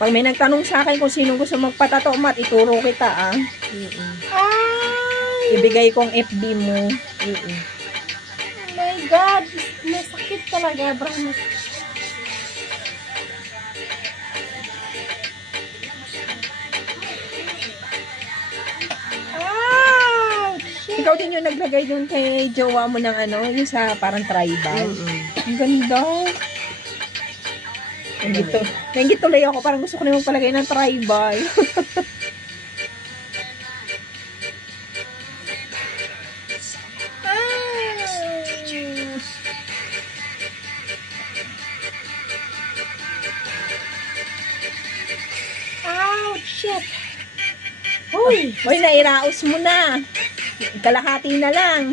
Pag may nagtanong sa akin kung sino gusto magpatato, Mat, ituro kita, ah. Ay! Ibigay kong FB mo. Oh my God! Masakit talaga, bro. Ikaw din yung naglagay dun kay jowa mo ng ano, yung sa parang tribal. Ang ganda. Nanggit tuloy ako, parang gusto ko na magpalagay ng tribal. Ouch! Shit! Hoy, nairaos mo na. Kalahati na lang.